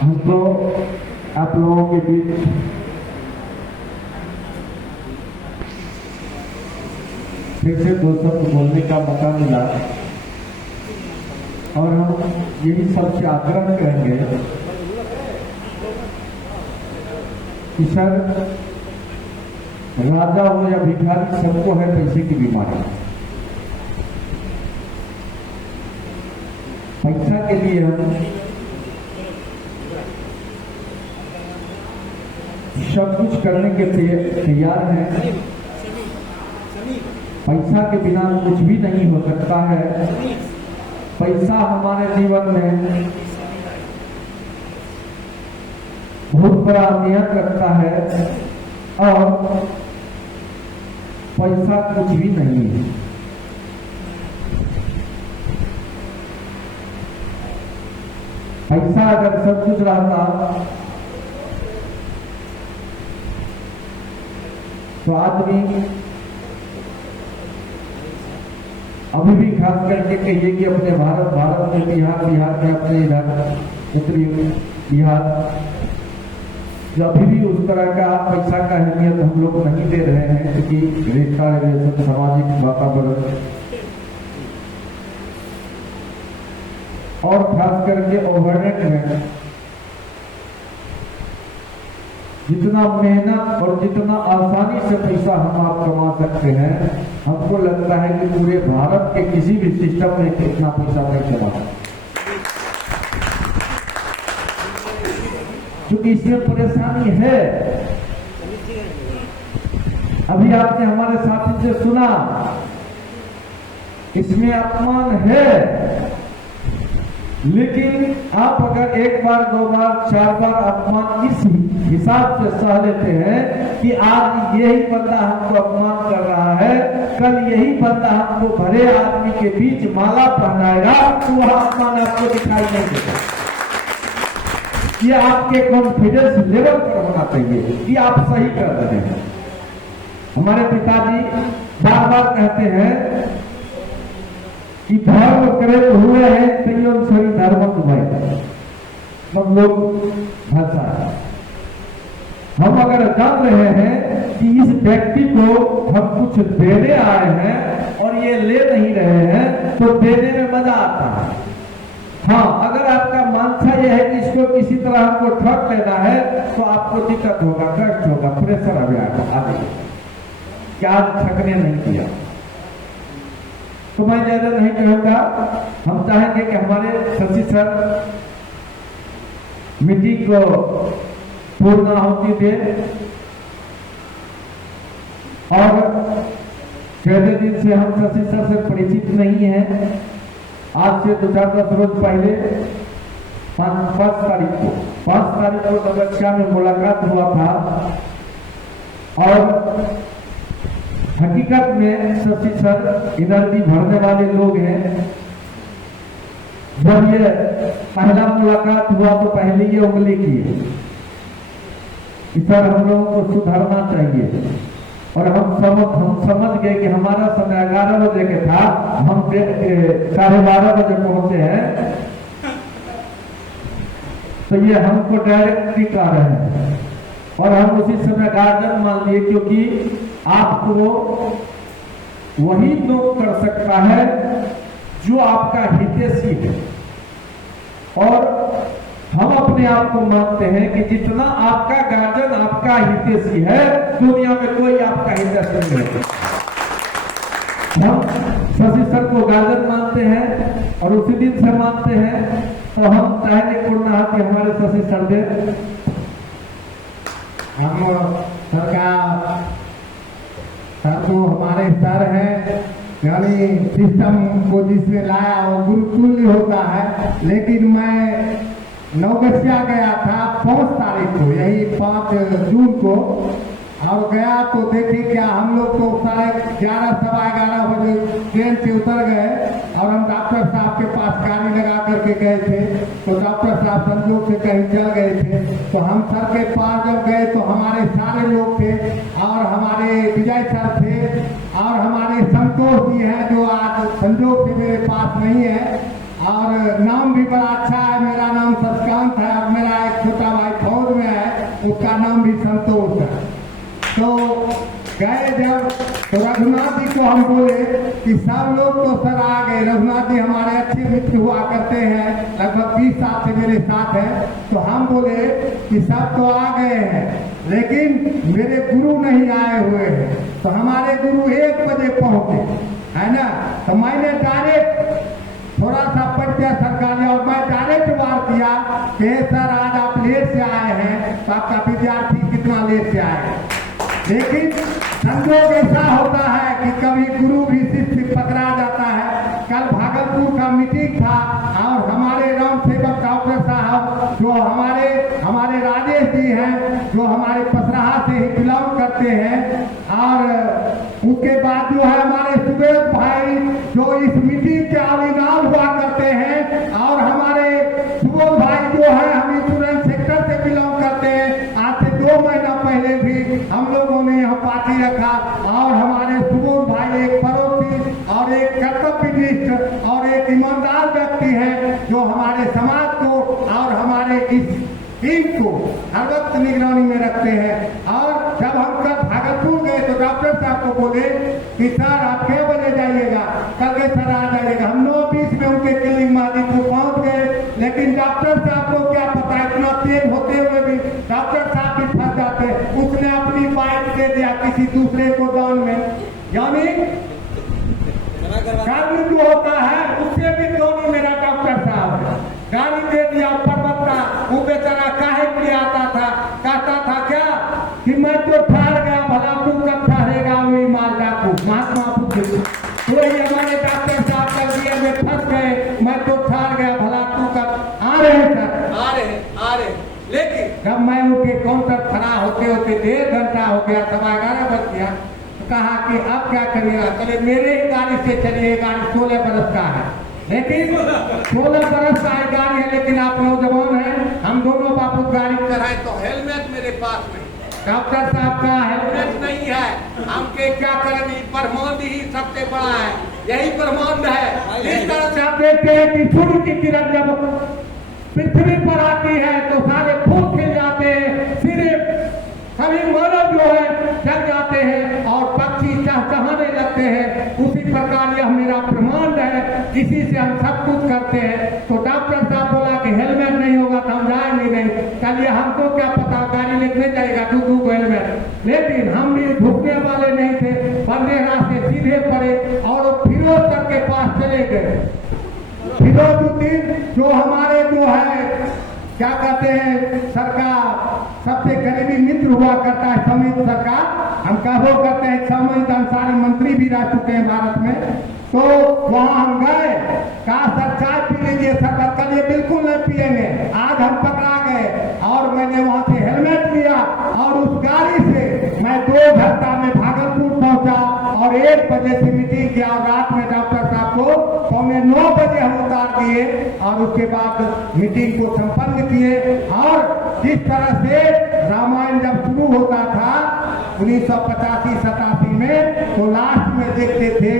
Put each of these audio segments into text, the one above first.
हमको आप लोगों के बीच फिर से 2 शब्द बोलने का मौका मिला और हम यही सबसे आग्रह करेंगे कि सर, राजा हो या भिखारी, सबको है पैसे की बीमारी। पैसा के लिए हम सब कुछ करने के तैयार हैं। पैसा के बिना कुछ भी नहीं हो सकता है। पैसा हमारे जीवन में बहुत बड़ा अहमियत रखता है और पैसा कुछ भी नहीं है। पैसा अगर सब कुछ रहता तो आदमी अभी भी खास करके कहिए कि अपने भारत में बिहार में अपने इधर उत्तरी बिहार जो अभी भी उस तरह का पैसा का अहमियत हम लोग नहीं दे रहे हैं, क्योंकि रेखा रिलेशन, सामाजिक वातावरण और खास करके ओवरनेट में जितना मेहनत और जितना आसानी से पैसा हम आप कमा सकते हैं, हमको लगता है कि पूरे भारत के किसी भी सिस्टम में इतना पैसा नहीं चला, क्योंकि इसमें परेशानी है। अभी आपने हमारे साथी से सुना, इसमें अपमान है, लेकिन आप अगर 1 बार 2 बार 4 बार अपमान इस हिसाब से सह लेते हैं कि आज यही बंदा हमको अपमान कर रहा है, कल यही बंदा हमको भरे आदमी के बीच माला पहनाएगा, तो वह अपमान आपको दिखाई नहीं देगा। ये आपके कॉन्फिडेंस लेवल पर होना चाहिए कि आप सही कर रहे हैं। हमारे पिताजी बार बार कहते हैं कि धर्म करे हुए हैं संयम सही धर्म तुम्हारे, हम लोग भाषा हम अगर जान रहे हैं कि इस व्यक्ति को हम कुछ देने आए हैं और ये ले नहीं रहे हैं, तो देने में मजा आता है। हाँ, अगर आपका मानसा यह है कि इसको किसी तरह हमको ठग लेना है, तो आपको दिक्कत होगा, कष्ट होगा, प्रेशर आ जाएगा आगे क्या आज ठगने नहीं किया। तो मैं ज्यादा नहीं कहूंगा, हम चाहेंगे कि हमारे शशि सर मीटिंग को पूर्ण आहुति दे और पहले दिन से हम शशि सर से परिचित नहीं है। आज से 2-4-10 रोज पहले 5 तारीख को नगरचा में मुलाकात हुआ था और हकीकत में शशि सर एनर्जी भरने वाले लोग हैं। जब ये पहला मुलाकात हुआ तो पहले ये उंगली की कि सर हम लोगों को सुधरना चाहिए, और हम समझ गए कि हमारा समय 11 बजे के था, हम 12:30 बजे पहुंचे हैं, तो ये हमको डायरेक्टली कह रहे हैं और हम उसी समय गार्जियन मान लिए, क्योंकि आपको वही तो कर सकता है जो आपका हितैषी है। और हम अपने आप को मानते हैं कि जितना आपका गार्जियन आपका हितैषी है, दुनिया में कोई आपका हितैषी नहीं है। हम शशि सर को गार्जियन मानते हैं और उसी दिन से मानते हैं, तो हम चाहेंगे पूर्ण हाथ हमारे शशि सर दे। हम सरकार सर को हमारे सर हैं, यानी सिस्टम को जिसने लाया वो गुरुकुल होता है, लेकिन मैं नौगछिया गया था 5 तारीख को, यही 5 जून को, और गया तो देखे क्या हम लोग तो 11:30 सवा 11 बजे ट्रेन से उतर गए और हम डॉक्टर साहब के पास गाड़ी लगा करके गए थे, तो डॉक्टर साहब संजोग से कहीं चल गए थे। तो हम सर के पास जब गए तो हमारे सारे लोग थे और हमारे विजय सर थे और हमारे संतोष जी हैं जो आज संजोग से मेरे पास नहीं है और नाम भी बड़ा अच्छा है। मेरा नाम सचकांत है और मेरा एक छोटा भाई फौज में है, उसका नाम भी संतोष है। तो गए जब तो रघुनाथ जी को हम बोले कि सब लोग तो सर आ गए, रघुनाथ जी हमारे अच्छे मित्र हुआ करते हैं, लगभग 20 साल से मेरे साथ हैं। तो हम बोले कि सब तो आ गए हैं लेकिन मेरे गुरु नहीं आए हुए हैं। तो हमारे गुरु 1 बजे पहुंचे, है ना। तो मैंने डायरेक्ट थोड़ा सा परिचय सरकारी और मैं डायरेक्ट बात किया कि सर आज आप लेट से आए हैं, तो आपका विद्यार्थी कितना लेट से आए। लेकिन संजोग ऐसा होता है कि कभी गुरु भी शिष्य पकड़ा जाता है। कल भागलपुर का मीटिंग था और हमारे राम सेवक डॉक्टर साहब जो हमारे राजेश जी हैं, जो हमारे पसराहा से ही बिलोंग करते हैं, और उसके बाद जो है हमारे सुबेद भाई जो इस मीटिंग के आलिनाल हुआ करते हैं, और हमारे सुबोध भाई जो है हम इंश्योरेंस सेक्टर से बिलोंग करते हैं। आज से 2 महीना पहले भी हम लोगों ने यहाँ पार्टी रखा और हमारे सुबोध भाई एक पड़ोसी और एक कर्तव्यनिष्ठ और एक ईमानदार व्यक्ति है जो हमारे समाज को और हमारे इस टीम को हर वक्त निगरानी में रखते हैं। और जब हम कल भागलपुर गए तो डॉक्टर साहब को बोले कि सर आप क्या बजे जाइएगा, कल के सर आ जाइएगा। हम 9:20 में उनके क्लिनिक मादीपुर पहुंच गए, लेकिन डॉक्टर साहब को क्या पता इतना तेज होते हुए भी डॉक्टर साहब भी फंस जाते। उसने अपनी बाइक दे दिया किसी दूसरे को दान में, यानी कर्म जो होता है उससे भी दोनों मेरा डॉक्टर साहब है। गाड़ी दे दिया पर्वता, वो बेचारा काहे के लिए आता था, कहता था क्या कि मैं तो ठहर गया, भला तू कब ठहरेगा, वही माल डाकू महात्मा बुद्ध। तो हमारे डॉक्टर साहब कर दिया में फंस गए, मैं तो ठहर गया, भला तू कब आ रहे हैं सर, आ रहे। लेकिन जब मैं उनके काउंटर खड़ा होते होते 1.5 घंटा हो गया, 11:15 बज गया, कहा कि अब क्या करिएगा, चले मेरे ही गाड़ी से चलिए। गाड़ी 16 बरस का है, लेकिन 16 बरस का गाड़ी है, लेकिन आप नौजवान हैं, हम दोनों बापू गाड़ी कराए तो हेलमेट मेरे पास नहीं, डॉक्टर साहब का हेलमेट नहीं है। हम के क्या करेंगे, ब्रह्मांड ही सबसे बड़ा है, यही ब्रह्मांड है। इस तरह से आप देखते हैं कि सूर्य की किरण जब पृथ्वी पर आती है तो सारे फूल खिल जाते हैं, सिर्फ सभी मानव जो है जग जाते हैं और पक्षी चहचहाने लगते हैं। उसी प्रकार यह मेरा ब्रह्मांड है, इसी से हम सब कुछ करते हैं। तो डॉक्टर साहब बोला कि हेलमेट नहीं होगा तो हम जाएंगे नहीं। चलिए हमको क्या पता, गाड़ी लेके जाएगा 2 हेलमेट। लेकिन हम भी झुकने वाले नहीं थे, बंदेरा से सीधे पड़े और फिरोज सर के पास चले गए। फिरोजुद्दीन जो हमारे जो है क्या कहते हैं सरकार सबसे करीबी मित्र हुआ करता है, समित सरकार हम कहो करते हैं, समित अंसारी मंत्री भी रह चुके हैं भारत में। तो वहां हम गए, कहा सर चाय पी लीजिए, सर कल ये बिल्कुल नहीं पिएंगे। आज हम पकड़ा गए और मैंने वहां से हेलमेट लिया और उस गाड़ी से मैं 2 घंटा में भागलपुर पहुंचा और 1 बजे से मीटिंग किया और रात में डॉक्टर साहब को 9:15 बजे हम उतार दिए और उसके बाद मीटिंग को संपन्न किए। और जिस तरह से रामायण जब शुरू होता था 1985-87 में, तो लास्ट में देखते थे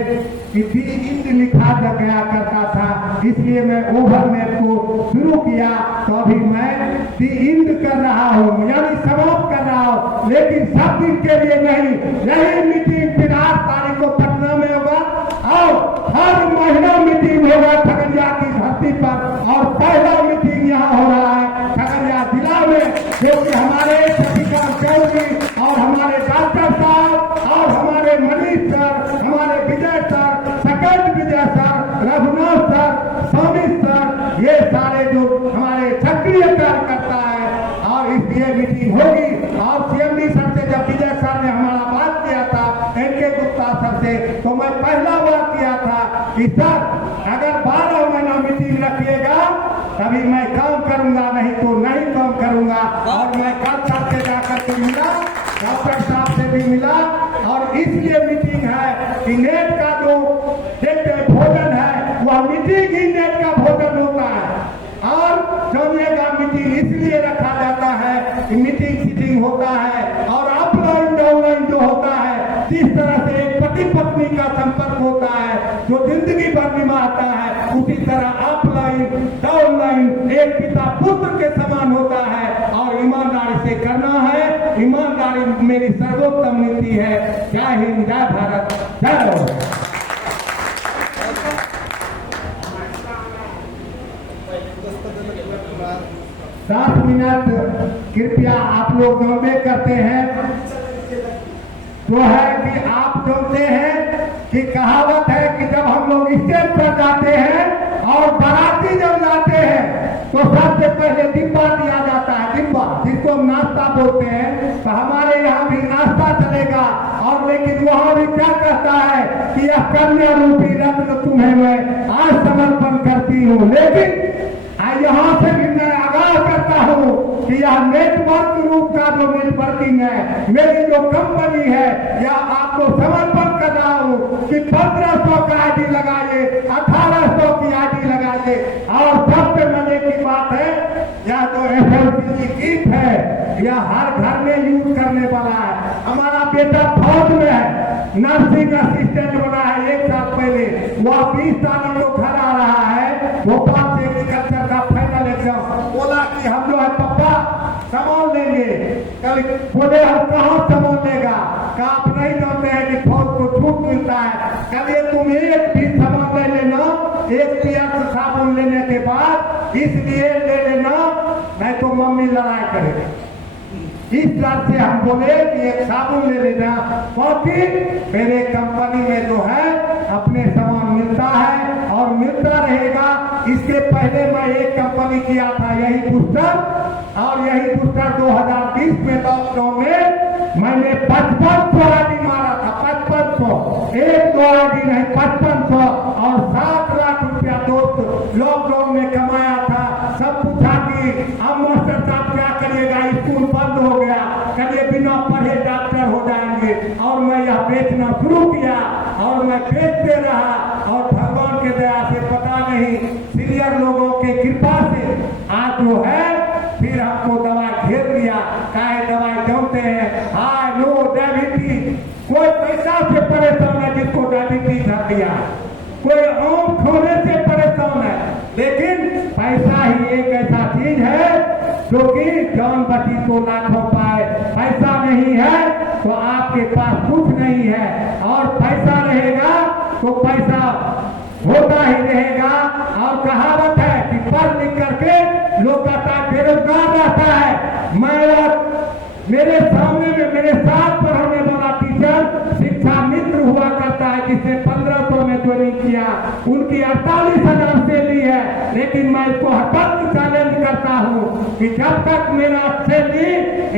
कि दी इंद लिखा गया करता था, इसलिए मैं ओवरनेट को शुरू किया। तो अभी मैं दी इंद कर रहा हूँ, यानी समाप्त कर रहा हूँ, लेकिन सब दिन के लिए नहीं। यही मीटिंग फिर 8 तारीख को पटना में होगा और हर महीना मीटिंग होगा खगड़िया की धरती पर। और पहला मीटिंग यहाँ हो रहा है खगड़िया जिला में, जो कि हमारे शशिकांत चौधरी और हमारे डॉक्टर साहब और हमारे मनीष सर, हमारे विजय सर, सेकंड विजय सर, रघुनाथ सर, स्वामी सर, ये सारे जो हमारे सक्रिय कार्यकर्ता है और इसलिए मीटिंग होगी। और सीएमडी सर से जब विजय सर ने हमारा बात किया था, एनके गुप्ता सर से, तो मैं पहला बार किया था कि सर अगर 12 महीना मीटिंग रखिएगा तभी मैं काम करूंगा, नहीं तो नहीं काम करूंगा। और मैं कल साहब से जाकर के मिला, डॉक्टर साहब से भी मिला और इसलिए मीटिंग है कि नेट का जो देखते भोजन है वह मीटिंग ही नेट का भोजन होता है। और जानिएगा मीटिंग इसलिए रखा जाता है कि मीटिंग सीटिंग होता है और ऑफलाइन डाउनलाइन जो होता है, जिस तरह से एक पति पत्नी का संपर्क होता है जो जिंदगी उसी तरह ऑफलाइन डाउनलाइन एक पिता पुत्र के समान होता है और ईमानदारी से करना है। ईमानदारी मेरी सर्वोत्तम नीति है। जय हिंद, जय भारत, जय गौरव। 10 मिनट कृपया आप लोग में करते हैं। तो है कि आप जानते हैं कि कहावत है कि जब हम लोग स्टेज पर जाते हैं और बाराती जब जाते हैं तो सबसे पहले डिब्बा दिया जाता है। डिब्बा जिसको हम नाश्ता बोलते हैं, तो हमारे यहाँ भी नाश्ता चलेगा। और लेकिन वहाँ भी क्या कहता है कि यह कन्या रूपी रत्न तुम्हें मैं आज समर्पण करती हूँ। लेकिन यहाँ से भी मैं आगाह करता हूँ कि यह नेटवर्क रूप का जो नेटवर्किंग है, मेरी जो कंपनी है, यह आपको समर्पण कर रहा हूँ कि 1500 का आईडी लगाइए, 1800 की आईडी लगाइए। और सबसे मजे की बात है, यह जो एसएलसी किट है, यह हर घर में यूज करने वाला है। हमारा बेटा फौज में है, नर्सिंग असिस्टेंट बना है 1 साल पहले। वह 20 तारीख को घर आ रहा है भोपाल से एग्रीकल्चर का फाइनल एग्जाम। बोला कि हम जो है पापा सामान लेंगे। कल बोले हम कहाँ सामान लेगा? का आप नहीं जानते हैं कि फौज को छूट मिलता है। कल ये तुम एक भी सामान ले लेना, एक पियर साबुन लेने के बाद, इसलिए ले लेना, नहीं तो मम्मी लड़ाई करेगी। इस तरह से हम बोले कि एक साबुन ले लेना, क्योंकि मेरे कंपनी में जो है अपने सामान मिलता है और मिलता रहेगा। इसके पहले मैं एक कंपनी किया था यही पुस्तक, और यही पुस्तक 2020 में लॉकडाउन में मैंने 5500 आईडी मारा था। 5500, 1-2 आईडी नहीं, 5500, और 7 लाख रुपया दोस्त लॉकडाउन में कमाया था। सब पूछा कि अब मास्टर साहब क्या करिएगा, स्कूल बंद हो गया, करिए बिना पढ़े डॉक्टर हो जाएंगे। और मैं यह बेचना शुरू किया और मैं बेचते रहा, और भगवान के दया से पता नहीं सीनियर लोगों के कृपा से आज जो है फिर हमको दवाई घेर लिया। काहे दवाई जानते हैं, हाई लो डायबिटीज। कोई पैसा से परेशान है जिसको डायबिटीज धर दिया, कोई आम खोने से परेशान है। लेकिन पैसा ही एक ऐसा चीज है जो कि जान बची तो लाखों पाए। पैसा नहीं है तो आपके पास कुछ नहीं है, और पैसा रहेगा तो पैसा होता ही रहेगा। और कहावत है कि पढ़ लिख करके लोग कहता बेरोजगार रहता है। मैं मेरे सामने में मेरे साथ पढ़ाने वाला टीचर शिक्षा मित्र हुआ करता है, जिसने 1500 में ज्वाइनिंग किया, उनकी 48,000 सैलरी है। लेकिन मैं इसको हटक चैलेंज करता हूँ कि जब तक मेरा सैलरी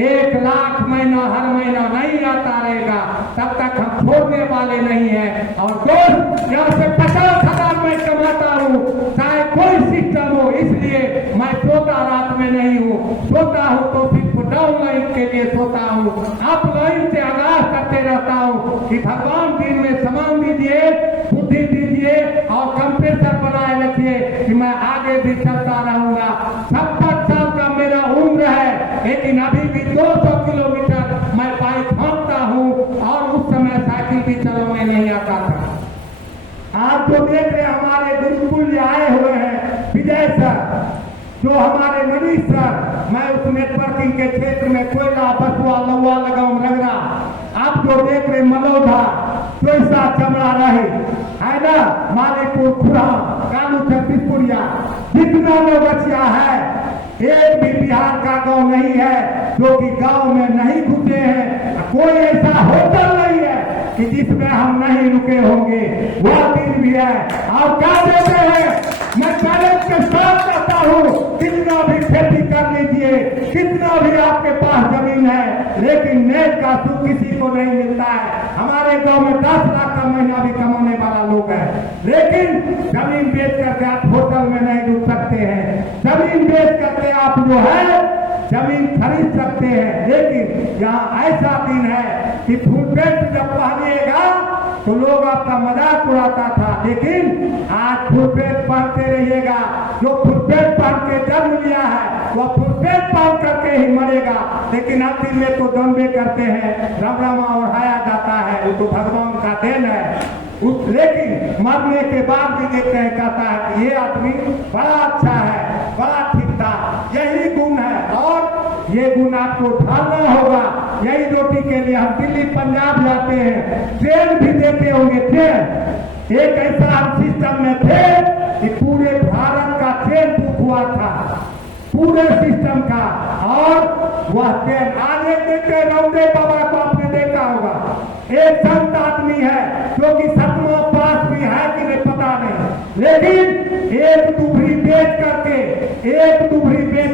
1 लाख महीना हर महीना नहीं आता रहेगा, तब तक हम छोड़ने वाले नहीं है। और दोस्त, यहाँ से 50,000 मैं कमाता हूँ, चाहे कोई सिस्टम हो, इसलिए मैं सोता रात में नहीं हूँ। सोता हूँ तो सिर्फ डाउनलाइन के लिए सोता हूँ। अपलाइन से आगाह करते रहता हूँ कि भगवान दिन में समान दीजिए, बुद्धि दीजिए, और कंप्रेसर बनाए रखिए कि मैं आगे भी चलता रहूंगा। 70 साल का मेरा उम्र है, लेकिन अभी भी 200 किलोमीटर मैं बाइक हाँकता हूँ, और उस समय साइकिल भी चलाने नहीं आता था। आज जो देख रहे हमारे गुरुकुल आए हुए हैं विजय सर, जो हमारे मनीष सर, मैं उस नेटवर्किंग के क्षेत्र में कोयला, बसुआ, लौआ, लगाम, रगड़ा, आप जो देख रहे मलौधा, चोइसा, चमड़ा रहे है ना, मालेपुर, खुरा, कालू, छत्तीसपुरिया, जितना लोग बचिया है, एक भी बिहार का गांव नहीं है जो कि गांव में नहीं घुसे हैं। कोई ऐसा होटल नहीं है कि जिसमें हम नहीं रुके होंगे, वह दिन भी है। और क्या देते हैं, मैं चैलेंज के साथ कहता हूँ, कितना भी खेती कर लीजिए, कितना भी आपके पास जमीन है, लेकिन नेट का सुख किसी को नहीं मिलता है। हमारे गांव में 10 लाख का महीना भी कमाने वाला लोग है, लेकिन जमीन बेच करके आप होटल में नहीं रुक सकते हैं। जमीन बेच करके आप जो है जमीन खरीद सकते हैं। लेकिन यहाँ ऐसा दिन है कि फुल पेंट जब पहनिएगा तो लोग आपका मजाक उड़ाता था, लेकिन आज फुल पेंट पहनते रहिएगा। जो फुल पेंट पहन के जन्म लिया है वह फुल पेंट पहन करके ही मरेगा, लेकिन अंतिम में तो जन्मे करते हैं, राम रामा ओढ़ाया जाता है, वो तो भगवान का देन है। लेकिन मरने के बाद भी देखते हैं, कहता है कि ये आदमी बड़ा अच्छा है, बड़ा ठीक था। यही गुण है और ये गुण आपको ढालना होगा। यही रोटी के लिए हम दिल्ली पंजाब जाते हैं, ट्रेन भी देते होंगे। ट्रेन एक ऐसा हम सिस्टम में थे कि पूरे भारत का ट्रेन बुक हुआ था, पूरे सिस्टम का। और वह ट्रेन आज एक देखते रामदेव बाबा को आपने देखा होगा, एक संत आदमी है जो कि 7वां पास भी है कि नहीं पता नहीं, लेकिन एक दुबरी बेच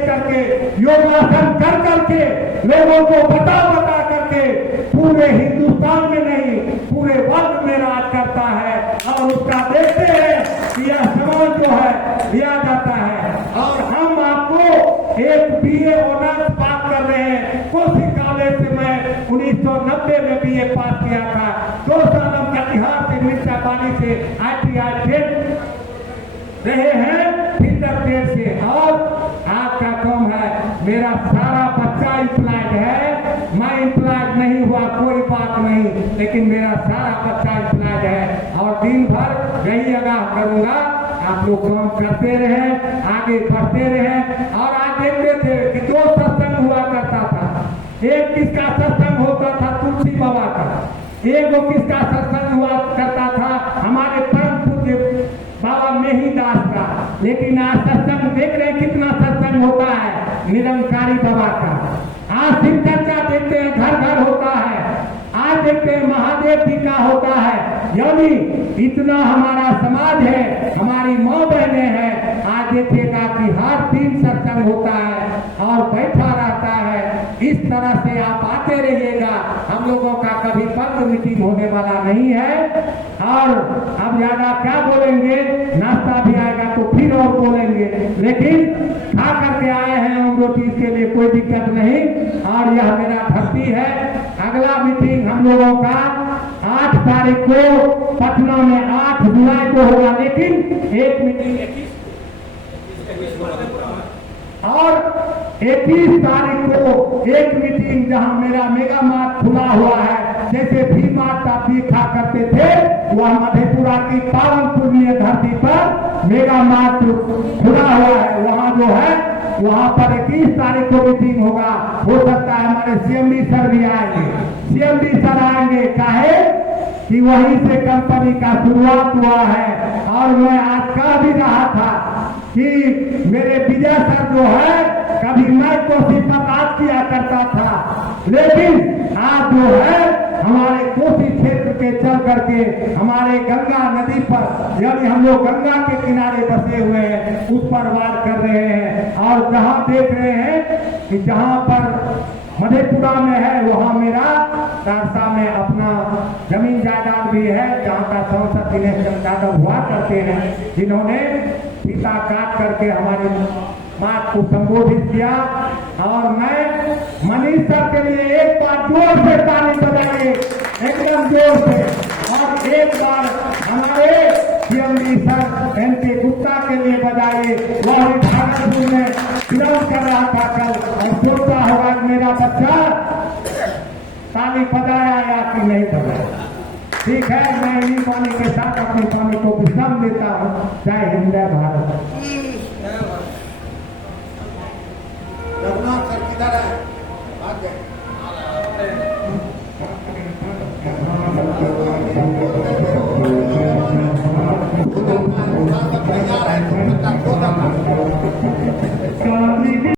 करके योगासन कर करके लोगों को बता करके पूरे हिंदुस्तान में नहीं पूरे वर्ल्ड में राज करता है। और उसका देखते हैं कि यह समाज जो है लिया जाता है। और हम आपको एक BA ऑनर्स पास कर रहे हैं। कोसी कॉलेज से मैं 1990 में BA पास किया था। 2 साल हम कटिहार से मिर्चा पानी से ITI ट्रेन रहे हैं, फिल्टर ट्रेन से। और आपका काम है, मेरा सारा बच्चा इम्प्लॉयड है, मैं इम्प्लॉयड नहीं हुआ कोई बात नहीं, लेकिन मेरा सारा बच्चा इम्प्लॉयड है। और दिन भर यही आगाह करूंगा, आप लोग काम करते रहे, आगे बढ़ते रहे। और आज देखते थे कि 2 सत्संग हुआ करता था। एक किसका सत्संग होता था? तुलसी बाबा का। एक वो किसका सत्संग हुआ करता था? हमारे परम पूज्य बाबा मेहीदास का। लेकिन आज सत्संग देख रहे हैं, कितना सत्संग होता है निरंकारी बाबा का। आज शिव चर्चा देखते हैं, घर घर होता है। आज देखते हैं महादेव जी का होता है। यानी इतना हमारा समाज है, हमारी माँ बहने हैं। आज देखिएगा कि हर दिन सत्संग होता है और बैठा रहता है। इस तरह से आप आते रहिएगा, हम लोगों का कभी बंद मीटिंग होने वाला नहीं है। और अब ज्यादा क्या बोलेंगे, नाश्ता भी आएगा तो फिर और बोलेंगे, लेकिन खा करके आए हैं हम लोग, इसके लिए कोई दिक्कत नहीं। और यह मेरा धरती है। अगला मीटिंग हम लोगों का 8 तारीख को पटना में 8 जुलाई को होगा, लेकिन एक मीटिंग और 21 तारीख को एक मीटिंग जहां मेरा मेगा मार्ट खुला हुआ है। जैसे भी मार्ट आप देखा करते थे, वह मधेपुरा की पावन पुण्य धरती पर मेगा मार्ट खुला हुआ है। वहां जो है वहां पर 21 तारीख को मीटिंग होगा। हो सकता है हमारे CMD सर भी आएंगे। CMD सर आएंगे, काहे कि वहीं से कंपनी का शुरुआत हुआ है। और मैं आज कह भी रहा था कि मेरे विजय सर जो है, कभी मैं कोसी पर बात किया करता था, लेकिन आज जो है हमारे कोसी क्षेत्र के चल करके हमारे गंगा नदी पर, यानी हम लोग गंगा के किनारे बसे हुए हैं, उस पर वार कर रहे हैं। और जहां देख रहे हैं कि जहां पर मधेपुरा में है, वहां मेरा सहरसा में अपना जमीन जायदाद भी है, जहां का सांसद दिनेश चंद्र यादव हुआ करते हैं, जिन्होंने पिता काट करके हमारे बात को संबोधित किया। और मैं मनीष सर के लिए एक बार जोर से ताली बजाइए, एकदम जोर से। और एक बार हमारे CMD सर NK गुप्ता के लिए बजाइए। वह भागलपुर में चुनाव कर रहा था कल, और सोचता होगा कि मेरा बच्चा ताली बजाया या कि नहीं बजाया। ठीक है, मैं इन्हीं वाणी के साथ अपने स्वामी को विश्राम देता हूँ। जय हिंद, जय भारत। रघुनाथ सर किधर है?